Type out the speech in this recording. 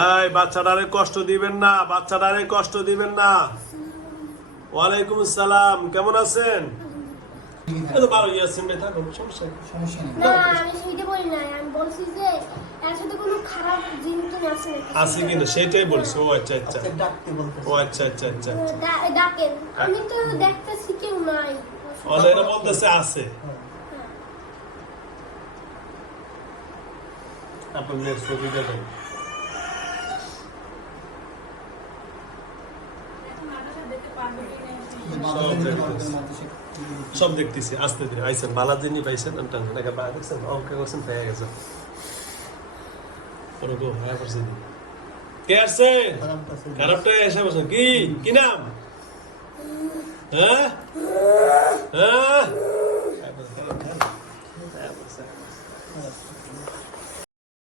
এই বাচ্চাটারে কষ্ট দিবেন না, বাচ্চাটারে কষ্ট দিবেন না। ওয়ালাইকুম আসসালাম, কেমন আছেন? এত ভালো ইয়াসিন ভাই, থাকুন, সমস্যা নেই। না আমি সেইটা বলি না, আমি বলছি যে এর সাথে কোনো খারাপ জিনিস আছে নাকি আছে কিনা সেটাই বলছি। ও আচ্ছা আচ্ছা, ডাকতে বলতেছে। ও আচ্ছা আচ্ছা আচ্ছা। ডাকেন, আমি তো দেখতেছি কেউ নাই। ওদের বলতেছে আছে। আপনাদের ছবিটা দেন। সব দেখতেছি আস্তে ধীরে। আইসেন বালা দিনই পাইছেন, টাকা পাওয়া গেছেন, অঙ্ক করছেন, পেয়ে গেছেন। ওরকম হ্যাঁ করছে। কে আসছে? খারাপটা এসে বসেন। কি কি নাম? হ্যাঁ হ্যাঁ